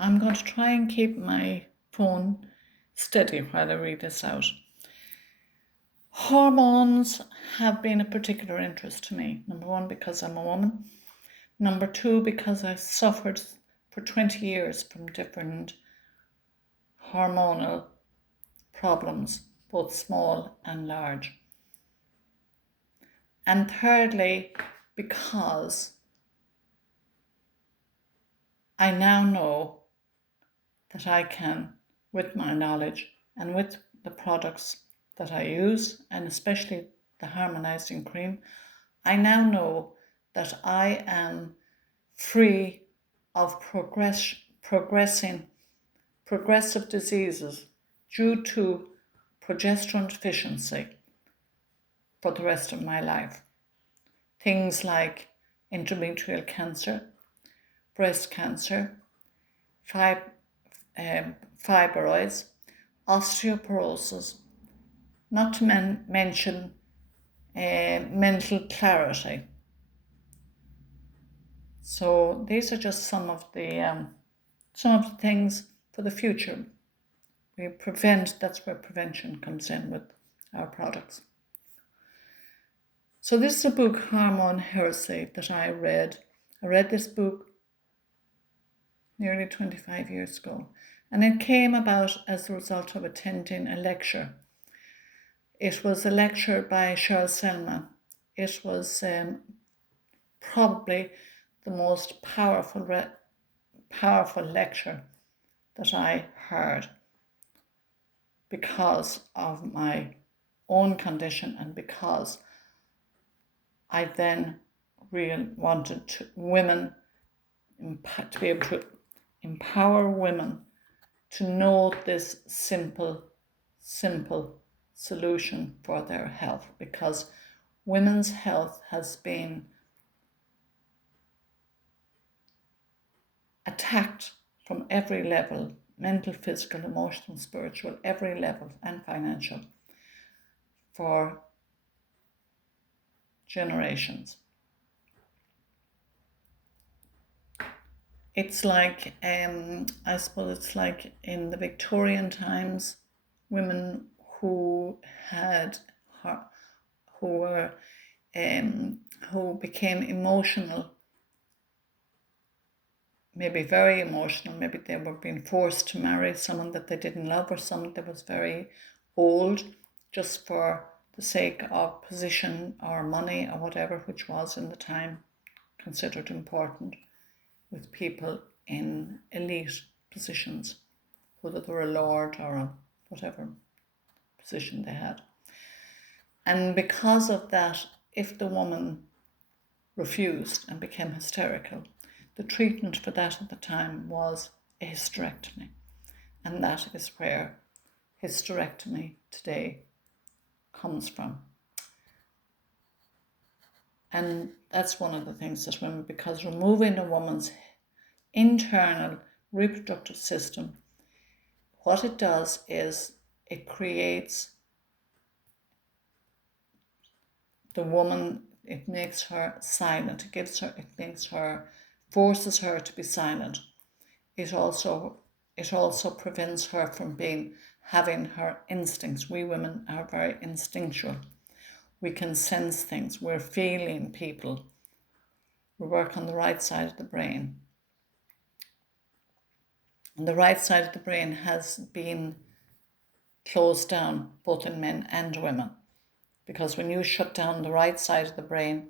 I'm going to try and keep my phone steady while I read this out. Hormones have been a particular interest to me. Number one, because I'm a woman. Number two, because I suffered for 20 years from different hormonal problems, both small and large. And thirdly, because I now know that I can, with my knowledge and with the products that I use, and especially the harmonizing cream, I now know that I am free of progressive diseases due to progesterone deficiency for the rest of my life. Things like endometrial cancer, breast cancer, fibroids, osteoporosis, not to mention mental clarity. So these are just some of the things for the future. That's where prevention comes in with our products. So this is a book, Hormone Heresy, that I read. I read this book nearly 25 years ago, and it came about as a result of attending a lecture. It was a lecture by Cheryl Selman. It was probably the most powerful lecture that I heard because of my own condition and because I then really wanted women to be able to empower women to know this simple solution for their health, because women's health has been attacked from every level: mental, physical, emotional, spiritual, every level, and financial, for generations. It's like, I suppose it's like in the Victorian times, women who became emotional, maybe very emotional, maybe they were being forced to marry someone that they didn't love or someone that was very old, just for the sake of position or money or whatever, which was in the time considered important with people in elite positions, whether they were a lord or a whatever position they had. And because of that, if the woman refused and became hysterical, the treatment for that at the time was a hysterectomy. And that is where hysterectomy today comes from. And that's one of the things that women, because removing a woman's internal reproductive system, what it does is it creates the woman, it makes her silent, forces her to be silent. It also prevents her from having her instincts. We women are very instinctual. We can sense things. We're feeling people. We work on the right side of the brain. And the right side of the brain has been closed down, both in men and women. Because when you shut down the right side of the brain,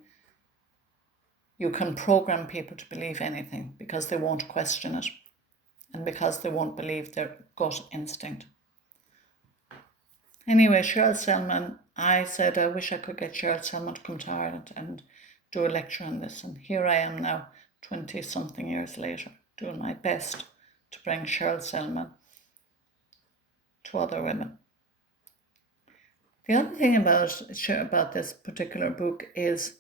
you can program people to believe anything because they won't question it and because they won't believe their gut instinct. Anyway, Cheryl Selman, I said I wish I could get Cheryl Selman to come to Ireland and do a lecture on this. And here I am now, 20-something years later, doing my best to bring Cheryl Selman to other women. The other thing about this particular book is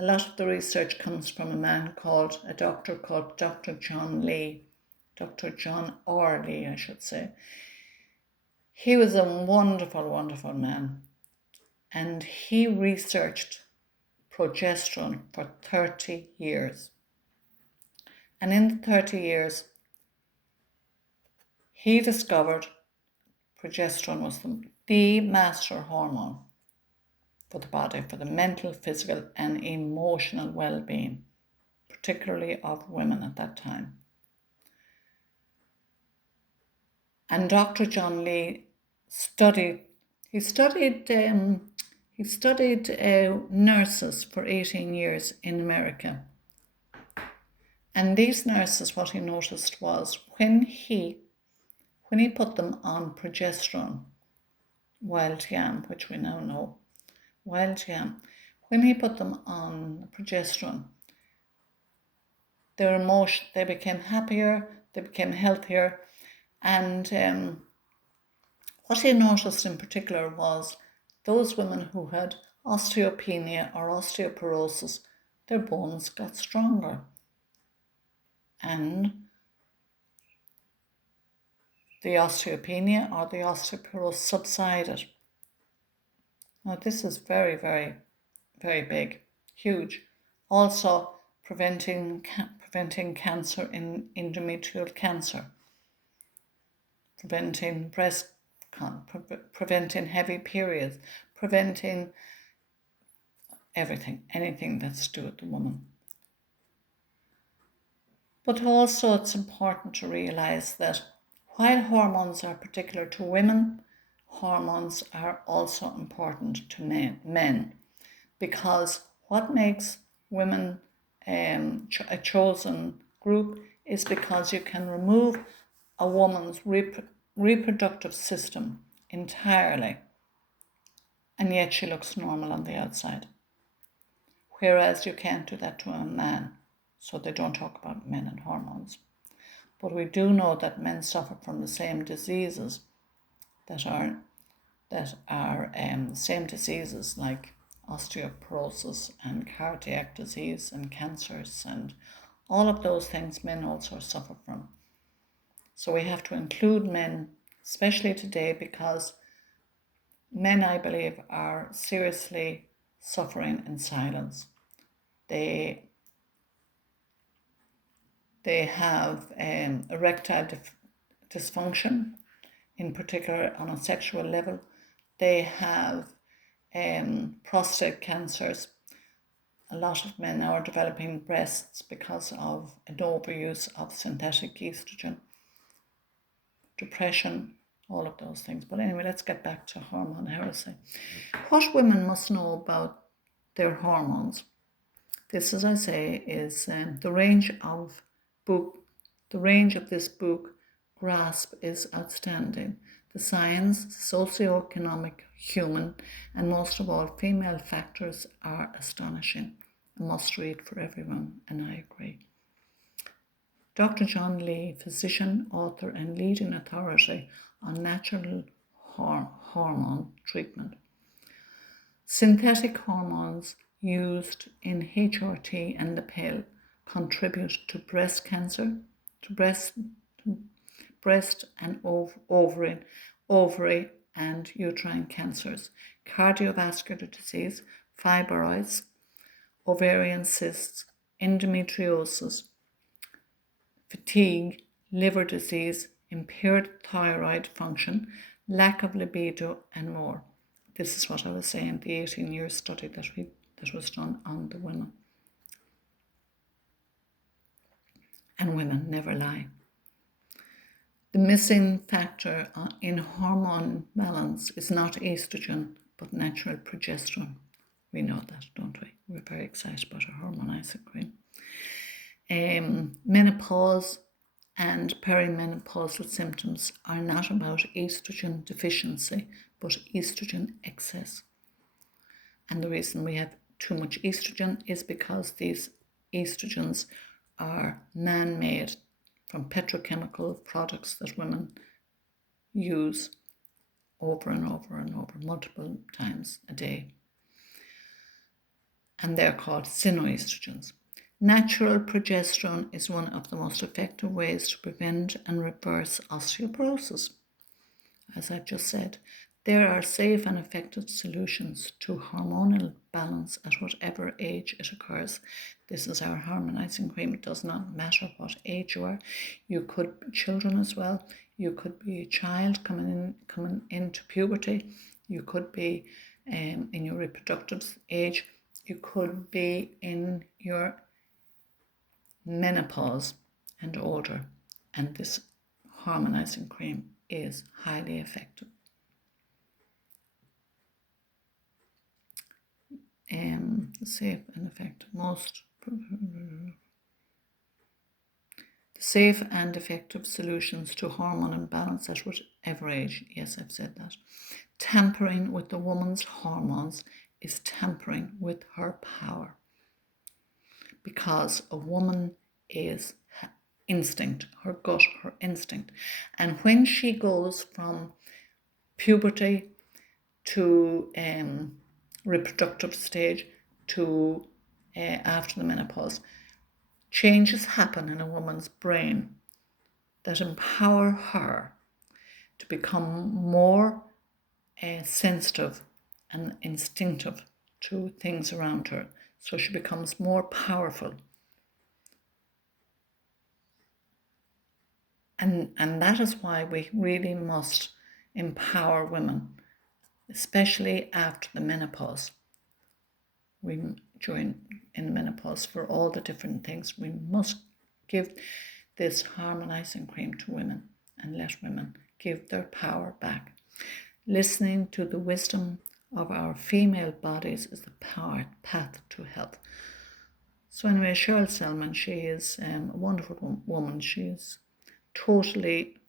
a lot of the research comes from a doctor called Dr. John R. Lee, I should say. He was a wonderful, wonderful man, and he researched progesterone for 30 years. And in the 30 years, he discovered progesterone was the master hormone for the body, for the mental, physical, and emotional well-being, particularly of women at that time. And Dr. John Lee studied nurses for 18 years in America. And these nurses, what he noticed was when he put them on progesterone, wild yam, which we now know, wild yam, when he put them on progesterone, they became happier, they became healthier, and what he noticed in particular was those women who had osteopenia or osteoporosis, their bones got stronger. And the osteopenia or the osteoporosis subsided. Now this is very, very, very big, huge. Also preventing cancer in endometrial cancer, preventing preventing heavy periods, preventing everything, anything that's to do with the woman. But also it's important to realise that while hormones are particular to women, hormones are also important to men, because what makes women a chosen group is because you can remove a woman's reproductive system entirely, and yet she looks normal on the outside. Whereas you can't do that to a man, so they don't talk about men and hormones. But we do know that men suffer from the same diseases that are same diseases like osteoporosis and cardiac disease and cancers and all of those things men also suffer from. So we have to include men, especially today, because men, I believe, are seriously suffering in silence. They have erectile dysfunction, in particular on a sexual level. They have prostate cancers. A lot of men now are developing breasts because of an overuse of synthetic estrogen, depression, all of those things. But anyway, let's get back to hormone heresy. What women must know about their hormones. This, as I say, is the range of this book grasp is outstanding. The science, socioeconomic, human, and most of all female factors are astonishing. A must read for everyone, and I agree. Dr. John Lee, physician, author, and leading authority on natural hormone treatment. Synthetic hormones used in HRT and the pill contribute to breast cancer, to breast and ovary and uterine cancers, cardiovascular disease, fibroids, ovarian cysts, endometriosis, fatigue, liver disease, impaired thyroid function, lack of libido, and more. This is what I was saying, the 18-year study that was done on the women. And women never lie. The missing factor in hormone balance is not estrogen, but natural progesterone. We know that, don't we? We're very excited about our hormone cream. Menopause and perimenopausal symptoms are not about estrogen deficiency, but estrogen excess. And the reason we have too much estrogen is because these estrogens are man-made from petrochemical products that women use over and over and over, multiple times a day. And they're called xenoestrogens. Natural progesterone is one of the most effective ways to prevent and reverse osteoporosis. As I've just said, There are safe and effective solutions to hormonal balance at whatever age it occurs. This is our harmonizing cream. It does not matter what age you are. You could be children as well. You could be a child coming into puberty. You could be in your reproductive age. You could be in your menopause and older. And this harmonizing cream is highly effective. Safe and effective. Safe and effective solutions to hormone imbalance at whatever age. Yes, I've said that. Tampering with the woman's hormones is tampering with her power, because a woman is instinct, her gut, her instinct. And when she goes from puberty to reproductive stage to after the menopause, changes happen in a woman's brain that empower her to become more sensitive and instinctive to things around her. So she becomes more powerful. And that is why we really must empower women, especially after the menopause. In menopause, for all the different things, we must give this harmonizing cream to women and let women give their power back. Listening to the wisdom of our female bodies is the path to health. So anyway, Cheryl Selman, she is a wonderful woman. She is totally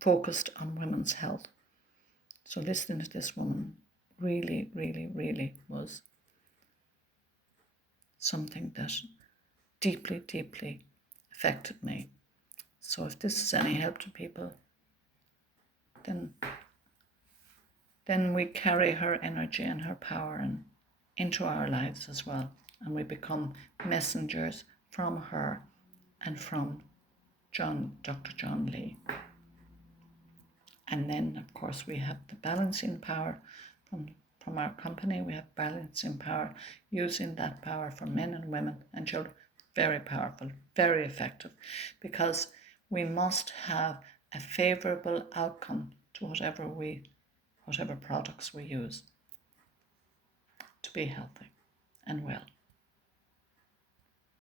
focused on women's health. So listening to this woman really, really, really was something that deeply, deeply affected me. So if this is any help to people, then we carry her energy and her power into our lives as well. And we become messengers from her and from Dr. John Lee. And then, of course, we have the balancing power from our company. We have balancing power, using that power for men and women and children. Very powerful, very effective, because we must have a favorable outcome to whatever products we use to be healthy and well.